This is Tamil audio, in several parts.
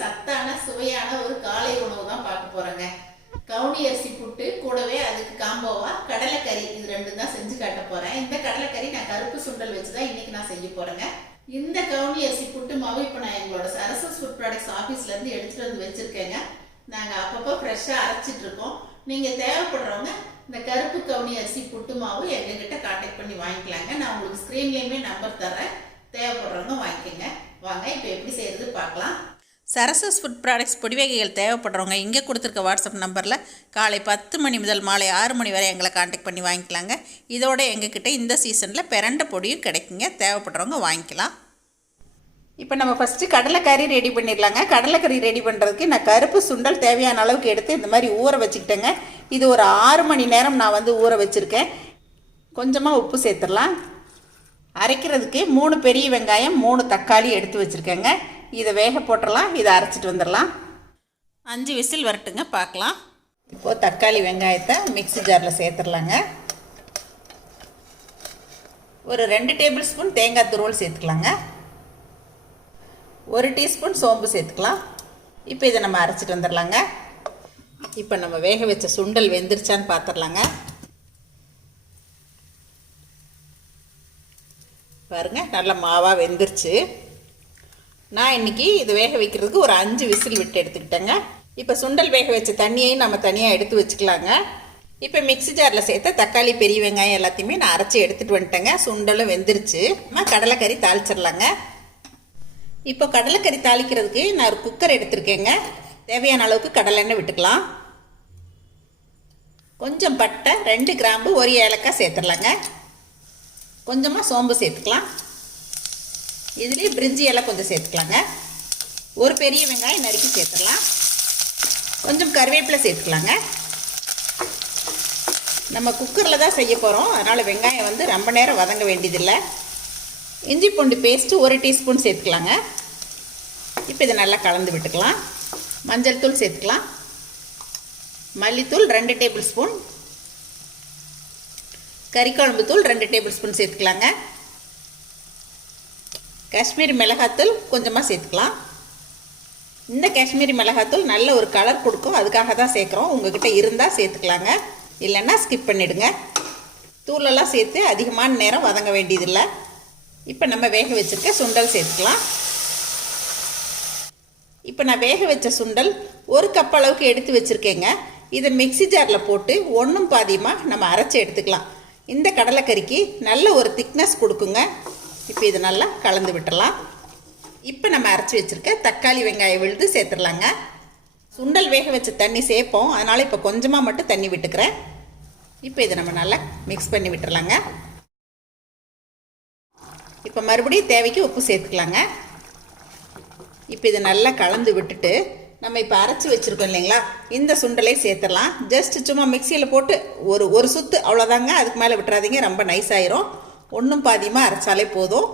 சத்தான சுவையான ஒரு காலை உணவு தான் பார்க்க போறேங்க. கவுனி அரிசி புட்டு கூடவே அதுக்கு காம்போவா கடலைக்கறி. இது ரெண்டும் தான் செஞ்சு காட்ட போறேன். இந்த கடலைக்கறி நான் கருப்பு சுண்டல் வச்சு தான் இன்னைக்கு நான் செய்ய போறேங்க. இந்த கவுனி அரிசி புட்டு மாவு இப்போ நான் எங்களோட சரசஸ் ஃபுட் ப்ராடக்ட்ஸ் ஆஃபீஸ்ல இருந்து எடுத்துட்டு வந்து வச்சிருக்கேங்க. நாங்க அப்பப்போ ஃப்ரெஷ்ஷாக அரைச்சிட்டு இருக்கோம். நீங்க தேவைப்படுறவங்க இந்த கருப்பு கவுனி அரிசி புட்டு மாவு எங்ககிட்ட காண்டாக்ட் பண்ணி வாங்கிக்கலாங்க. நான் உங்களுக்கு ஸ்க்ரீன்லேயுமே நம்பர் தரேன் தேவைப்படுறவங்க வாங்கிக்கோங்க. வாங்க இப்போ எப்படி செய்யறது பார்க்கலாம். சரசஸ் ஃபுட் ப்ராடக்ட்ஸ் பொடி வகைகள் தேவைப்படுறவங்க இங்கே கொடுத்துருக்க வாட்ஸ்அப் நம்பரில் காலை பத்து மணி முதல் மாலை ஆறு மணி வரை எங்களை காண்டாக்ட் பண்ணி வாங்கிக்கலாங்க. இதோட எங்ககிட்ட இந்த சீசனில் பிறண்ட பொடியும் கிடைக்குங்க. தேவைப்படுறவங்க வாங்கிக்கலாம். இப்போ நம்ம ஃபஸ்ட்டு கடலைக்கறி ரெடி பண்ணிடலாங்க. கடலைக்கறி ரெடி பண்ணுறதுக்கு நான் கருப்பு சுண்டல் தேவையான அளவுக்கு எடுத்து இந்த மாதிரி ஊற வச்சுக்கிட்டேங்க. இது ஒரு ஆறு மணி நேரம் நான் வந்து ஊற வச்சுருக்கேன். கொஞ்சமாக உப்பு சேர்த்துடலாம். அரைக்கிறதுக்கு மூணு பெரிய வெங்காயம் மூணு தக்காளி எடுத்து வச்சுருக்கேங்க. இதை வேக போட்டுடலாம் இதை அரைச்சிட்டு வந்துடலாம். அஞ்சு விசில் வரட்டுங்க பார்க்கலாம். இப்போது தக்காளி வெங்காயத்தை மிக்ஸி ஜாரில் சேர்த்துடலாங்க. ஒரு ரெண்டு டேபிள் ஸ்பூன் தேங்காய் துருவல் சேர்த்துக்கலாங்க. ஒரு டீஸ்பூன் சோம்பு சேர்த்துக்கலாம். இப்போ இதை நம்ம அரைச்சிட்டு வந்துடலாங்க. இப்போ நம்ம வேக வச்ச சுண்டல் வெந்துருச்சான்னு பார்த்துடலாங்க. பாருங்க நல்ல மாவாக வெந்துருச்சு. நான் இன்னைக்கு இது வேக வைக்கிறதுக்கு ஒரு அஞ்சு விசில் விட்டு எடுத்துக்கிட்டேங்க. இப்போ சுண்டல் வேக வச்ச தண்ணியையும் நம்ம தனியாக எடுத்து வச்சுக்கலாங்க. இப்போ மிக்ஸி ஜாரில் சேர்த்த தக்காளி பெரிய வெங்காயம் எல்லாத்தையுமே நான் அரைச்சி எடுத்துகிட்டு வந்துட்டேங்க. சுண்டலும் வெந்துருச்சு. நம்ம கடலைக்கறி தாளிச்சிடலாங்க. இப்போ கடலைக்கறி தாளிக்கிறதுக்கு நான் ஒரு குக்கர் எடுத்திருக்கேங்க. தேவையான அளவுக்கு கடலெண்ணெய் விட்டுக்கலாம். கொஞ்சம் பட்டை ரெண்டு கிராம்பு ஒரு ஏலக்காய் சேர்த்துடலாங்க. கொஞ்சமாக சோம்பு சேர்த்துக்கலாம். இதுலேயே பிரிஞ்சி எல்லாம் கொஞ்சம் சேர்த்துக்கலாங்க. ஒரு பெரிய வெங்காயம் நறுக்கி சேர்த்துடலாம். கொஞ்சம் கருவேப்பிலை சேர்த்துக்கலாங்க. நம்ம குக்கரில் தான் செய்ய போகிறோம் அதனால் வெங்காயம் வந்து ரொம்ப நேரம் வதங்க வேண்டியதில்லை. இஞ்சி பூண்டு பேஸ்ட்டு ஒரு டீஸ்பூன் சேர்த்துக்கலாங்க. இப்போ இதை நல்லா கலந்து விட்டுக்கலாம். மஞ்சள் தூள் சேர்த்துக்கலாம். மல்லித்தூள் ரெண்டு டேபிள் ஸ்பூன். கறிக்குழம்பு தூள் ரெண்டு டேபிள் ஸ்பூன் சேர்த்துக்கலாங்க. காஷ்மீரி மிளகாத்தூள் கொஞ்சமாக சேர்த்துக்கலாம். இந்த காஷ்மீரி மிளகாத்தூள் நல்ல ஒரு கலர் கொடுக்கும். அதுக்காக தான் சேர்க்குறோம். உங்ககிட்ட இருந்தால் சேர்த்துக்கலாங்க. இல்லைன்னா ஸ்கிப் பண்ணிவிடுங்க தூளெல்லாம் சேர்த்து அதிகமான நேரம் வதங்க வேண்டியதில்லை. இப்போ நம்ம வேக வச்சுருக்க சுண்டல் சேர்த்துக்கலாம். இப்போ நான் வேக வச்ச சுண்டல் ஒரு கப் அளவுக்கு எடுத்து வச்சுருக்கேங்க. இதை மிக்ஸி ஜாரில் போட்டு ஒன்றும் பாதியமாக நம்ம அரைச்சி எடுத்துக்கலாம். இந்த கடலைக்கறிக்கு நல்ல ஒரு திக்னஸ் கொடுக்குங்க. இப்போ இது நல்லா கலந்து விட்டுடலாம். இப்போ நம்ம அரைச்சி வச்சுருக்க தக்காளி வெங்காயம் விழுது சேர்த்துடலாங்க. சுண்டல் வேக வச்ச தண்ணி சேர்ப்போம். அதனால் இப்போ கொஞ்சமாக மட்டும் தண்ணி விட்டுக்கிறேன். இப்போ இதை நம்ம நல்லா மிக்ஸ் பண்ணி விட்டுறலாங்க இப்போ மறுபடியும் தேவைக்கு உப்பு சேர்த்துக்கலாங்க. இப்போ இதை நல்லா கலந்து விட்டுட்டு நம்ம இப்போ அரைச்சி வச்சுருக்கோம் இல்லைங்களா? இந்த சுண்டலை சேர்த்துடலாம். ஜஸ்ட் சும்மா மிக்சியில் போட்டு ஒரு ஒரு சுத்து அவ்வளோதாங்க அதுக்கு மேலே விட்டுறாதீங்க. ரொம்ப நைஸ் ஆயிரும். ஒன்றும் பாதியமாக அரைச்சாலே போதும்.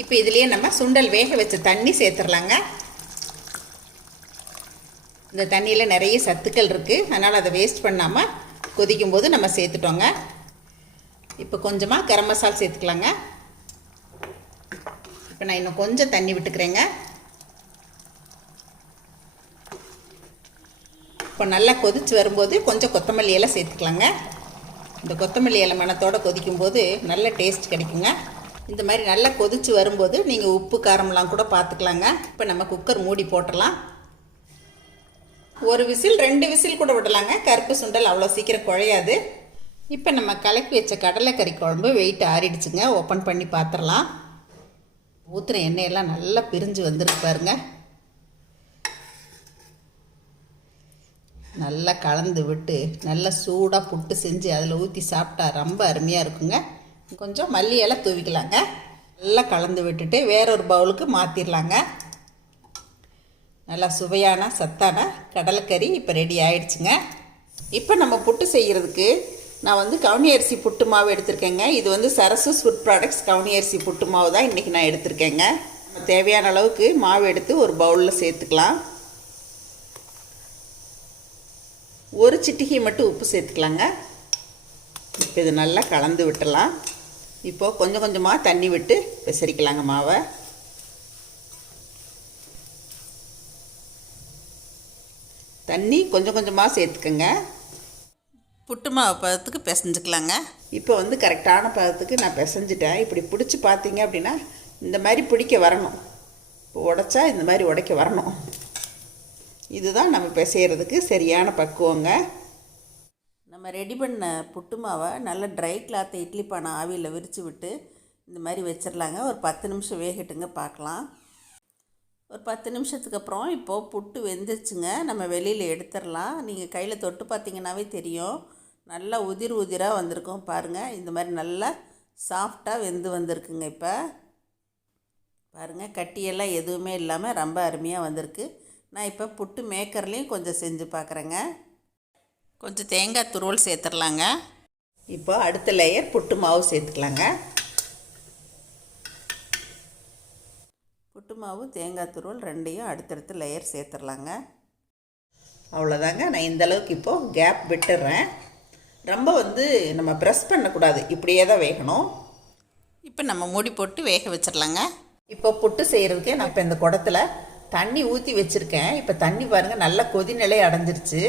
இப்போ இதுலேயே நம்ம சுண்டல் வேக வச்ச தண்ணி சேர்த்துடலாங்க இந்த தண்ணியில் நிறைய சத்துக்கள் இருக்குது அதனால் அதை வேஸ்ட் பண்ணாமல் கொதிக்கும் போது நம்ம சேர்த்துட்டோங்க. இப்போ கொஞ்சமாக கரம் மசால் சேர்த்துக்கலாங்க. இப்போ நான் இன்னும் கொஞ்சம் தண்ணி விட்டுக்கிறேங்க. இப்போ நல்லா கொதிச்சு வரும்போது கொஞ்சம் கொத்தமல்லி சேர்த்துக்கலாங்க. இந்த கொத்தமல்லி இலை மணத்தோடு கொதிக்கும்போது நல்ல டேஸ்ட் கிடைக்குங்க. இந்த மாதிரி நல்லா கொதிச்சு வரும்போது நீங்கள் உப்பு காரம்லாம் கூட பார்த்துக்கலாங்க இப்போ நம்ம குக்கர் மூடி போட்டுடலாம். ஒரு விசில் ரெண்டு விசில் கூட விடலாங்க. கருப்பு சுண்டல் அவ்வளோ சீக்கிரம் குழையாது. இப்போ நம்ம கலக்கி வச்ச கடலைக்கறி குழம்பு வெயிட் ஆறிடுச்சுங்க. ஓப்பன் பண்ணி பார்த்துடலாம் ஊற்றுன எண்ணெயெல்லாம் நல்லா பிரிஞ்சு வந்துருக்கு பாருங்கள் நல்லா கலந்து விட்டு நல்லா சூடாக புட்டு செஞ்சு அதில் ஊற்றி சாப்பிட்டா ரொம்ப அருமையாக இருக்குங்க. கொஞ்சம் மல்லி இலை தூவிக்கலாங்க. நல்லா கலந்து விட்டுட்டு வேறொரு பவுலுக்கு மாற்றிடலாங்க நல்லா சுவையான சத்தான கடலைக்கறி இப்போ ரெடி ஆயிடுச்சுங்க. இப்போ நம்ம புட்டு செய்கிறதுக்கு நான் வந்து கவுனி அரிசி புட்டு மாவு எடுத்திருக்கேங்க. இது வந்து சரசஸ் ஃபுட் ப்ராடக்ட்ஸ் கவுனி அரிசி புட்டு மாவு தான் இன்றைக்கி நான் எடுத்திருக்கேங்க. நம்ம தேவையான அளவுக்கு மாவு எடுத்து ஒரு பவுலில் சேர்த்துக்கலாம். ஒரு சிட்டிகை மட்டும் உப்பு சேர்த்துக்கலாங்க. இப்போ இது நல்லா கலந்து விட்டுடலாம் இப்போது கொஞ்சம் கொஞ்சமாக தண்ணி விட்டு பிசரிக்கலாங்க மாவை. தண்ணி கொஞ்சம் கொஞ்சமாக சேர்த்துக்கோங்க. புட்டு மாவு பதத்துக்கு பிசைஞ்சுக்கலாங்க. இப்போ வந்து கரெக்டான பதத்துக்கு நான் பிசைஞ்சிட்டேன். இப்படி பிடிச்சி பார்த்தீங்க அப்படின்னா இந்த மாதிரி பிடிக்க வரணும். உடைச்சா இந்த மாதிரி உடைக்க வரணும். இதுதான் நம்ம பிசைகிறதுக்கு சரியான பக்குவங்க. நம்ம ரெடி பண்ண புட்டு மாவை நல்லா ட்ரை கிளாத்தை இட்லி பானை ஆவியில் விரித்து விட்டு இந்த மாதிரி வச்சிடலாங்க ஒரு பத்து நிமிஷம் வேகட்டுங்க பார்க்கலாம். ஒரு பத்து நிமிஷத்துக்கு அப்புறம் இப்போது புட்டு வெந்துருச்சுங்க. நம்ம வெளியில் எடுத்துடலாம் நீங்கள் கையில் தொட்டு பார்த்தீங்கன்னாவே தெரியும். நல்லா உதிர் உதிராக வந்திருக்கும் பாருங்கள் இந்த மாதிரி நல்லா சாஃப்டாக வெந்து வந்திருக்குங்க இப்போ. பாருங்கள் கட்டியெல்லாம் எதுவுமே இல்லாமல் ரொம்ப அருமையாக வந்திருக்கு. நான் இப்போ புட்டு மேக்கர்லேயும் கொஞ்சம் செஞ்சு பார்க்குறேங்க கொஞ்சம் தேங்காய் துருவல் சேர்த்துடலாங்க. இப்போ அடுத்த லேயர் புட்டு மாவு சேர்த்துக்கலாங்க. புட்டு மாவு தேங்காய் துருவல் ரெண்டையும் அடுத்தடுத்து லேயர் சேர்த்துடலாங்க. அவ்வளோதாங்க நான் இந்த அளவுக்கு இப்போது கேப் விட்டுடுறேன் ரொம்ப வந்து நம்ம ப்ரெஸ் பண்ணக்கூடாது. இப்படியே தான் வேகணும். இப்போ நம்ம மூடி போட்டு வேக வச்சிடலாங்க. இப்போ புட்டு செய்கிறதுக்கே நான் இப்போ இந்த குடத்துல தண்ணி ஊற்றி வச்சுருக்கேன். இப்போ தண்ணி பாருங்கள் நல்ல கொதிநிலை அடைஞ்சிருச்சு.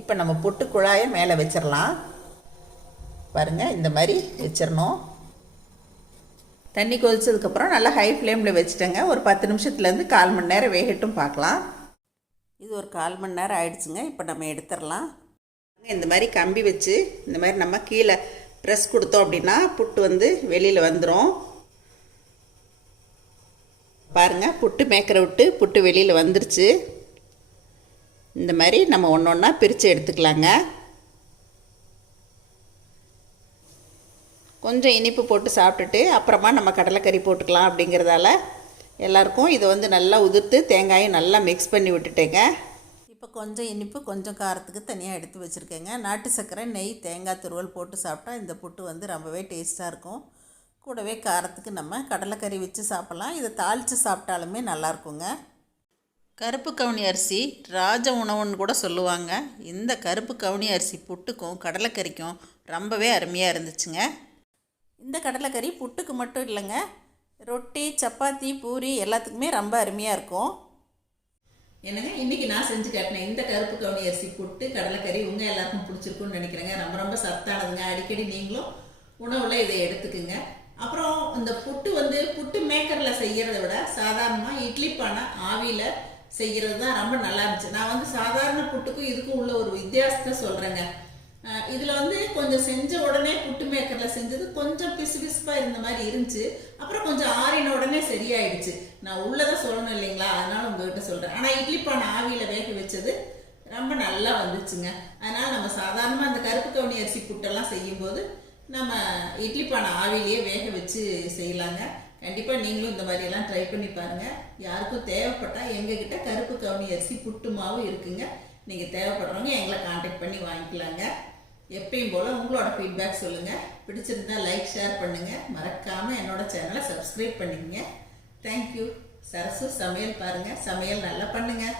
இப்போ நம்ம புட்டு குழாயை மேலே வச்சிடலாம் பாருங்கள் இந்த மாதிரி வச்சிடணும் தண்ணி கொதிச்சதுக்கப்புறம் நல்லா ஹை ஃப்ளேமில் வச்சுட்டேங்க. ஒரு பத்து நிமிஷத்துலேருந்து கால் மணி நேரம் வேகட்டும் பார்க்கலாம். இது ஒரு கால் மணி நேரம் ஆயிடுச்சுங்க. இப்போ நம்ம எடுத்துடலாம் இந்த மாதிரி கம்பி வச்சு இந்த மாதிரி நம்ம கீழே ப்ரெஸ் கொடுத்தோம் அப்படின்னா புட்டு வந்து வெளியில் வந்துடும் பாருங்கள் புட்டு மேக்கரை விட்டு புட்டு வெளியில் வந்துருச்சு. இந்த மாதிரி நம்ம ஒன்று ஒன்றா பிரித்து எடுத்துக்கலாங்க. கொஞ்சம் இனிப்பு போட்டு சாப்பிட்டுட்டு அப்புறமா நம்ம கடலைக்கறி போட்டுக்கலாம் அப்படிங்கிறதால எல்லாருக்கும் இதை வந்து நல்லா உதிர்த்து தேங்காயும் நல்லா மிக்ஸ் பண்ணி விட்டுட்டேங்க. இப்போ கொஞ்சம் இனிப்பு கொஞ்சம் காரத்துக்கு தனியாக எடுத்து வச்சுருக்கேங்க. நாட்டு சர்க்கரை நெய் தேங்காய் துருவல் போட்டு சாப்பிட்டா இந்த புட்டு வந்து ரொம்பவே டேஸ்ட்டாக இருக்கும். கூடவே காரத்துக்கு நம்ம கடலைக்கறி வச்சு சாப்பிட்லாம். இதை தாளித்து சாப்பிட்டாலுமே நல்லாயிருக்குங்க. கருப்பு கவுனி அரிசி ராஜ உணவுன்னு கூட சொல்லுவாங்க. இந்த கருப்பு கவுனி அரிசி புட்டுக்கும் கடலைக்கறிக்கும் ரொம்பவே அருமையாக இருந்துச்சுங்க. இந்த கடலைக்கறி புட்டுக்கு மட்டும் இல்லைங்க. ரொட்டி சப்பாத்தி பூரி எல்லாத்துக்குமே ரொம்ப அருமையாக இருக்கும். என்னங்க இன்றைக்கி நான் செஞ்சு காட்டினேன் இந்த கருப்பு கவுனி அரிசி புட்டு கடலைக்கறி உங்கள் எல்லாருக்கும் பிடிச்சிருக்குன்னு நினைக்கிறேங்க. ரொம்ப ரொம்ப சத்தானதுங்க. அடிக்கடி நீங்களும் உணவில் இதை எடுத்துக்குங்க. அப்புறம் இந்த புட்டு வந்து புட்டு மேக்கரில் செய்கிறத விட சாதாரணமாக இட்லி பானை ஆவியில் செய்கிறது தான் ரொம்ப நல்லா இருந்துச்சு. நான் வந்து சாதாரண புட்டுக்கும் இதுக்கும் உள்ள ஒரு வித்தியாசத்தை சொல்கிறேங்க இதில் வந்து கொஞ்சம் செஞ்ச உடனே புட்டு மேக்கரில் செஞ்சது கொஞ்சம் பிசு பிசுப்பாக இருந்த மாதிரி இருந்துச்சு. அப்புறம் கொஞ்சம் ஆறின உடனே சரியாயிடுச்சு. நான் உள்ளதை சொல்லணும் இல்லைங்களா? அதனால உங்ககிட்ட சொல்கிறேன் ஆனால் இட்லி பானை ஆவியில் வேக வச்சது ரொம்ப நல்லா வந்துச்சுங்க. அதனால் நம்ம சாதாரணமாக அந்த கருப்பு கவுனி அரிசி புட்டெல்லாம் செய்யும்போது நம்ம இட்லி பானை ஆவிலேயே வேக வச்சு செய்யலாங்க. கண்டிப்பாக நீங்களும் இந்த மாதிரியெல்லாம் ட்ரை பண்ணி பாருங்கள் யாருக்கும் தேவைப்பட்டால் எங்ககிட்ட கருப்பு கவுனி அரிசி புட்டு மாவும் இருக்குங்க. நீங்கள் தேவைப்படுறவங்க எங்களை காண்டாக்ட் பண்ணி வாங்கிக்கலாங்க. எப்பயும் போல் உங்களோட ஃபீட்பேக் சொல்லுங்கள் பிடிச்சிருந்தா லைக் ஷேர் பண்ணுங்கள் மறக்காமல் என்னோட சேனலை சப்ஸ்கிரைப் பண்ணிக்கங்க. தேங்க்யூ சரசு சமையல் பாருங்கள் சமையல் நல்லா பண்ணுங்கள்